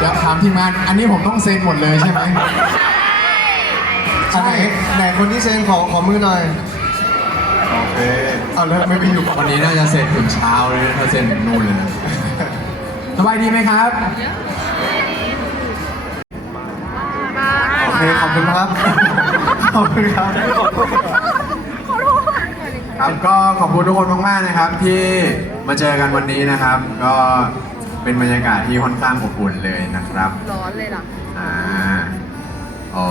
อยากถามทีมงานอันนี้ผมต้องเซ็นหมดเลยใช่ไหมใช่ไหนคนที่เซ็นขอมือหน่อยเอาแล้วไม่ไปอยู่ วันนี้น่าจะเซ็นถึงเช้าเลยถ้าเซ็นถึงนู่นเลยนะสบายดีไหมครับโอเคขอบคุณครับขอบคุณครับครับก็ขอบคุณทุกคนมากๆนะครับที่มาเจอกันวันนี้นะครับ ก็เป็นบรรยากาศที่ค่อนข้างอบอุ่นเลยนะครับร้อนเลยล่ะอ๋อ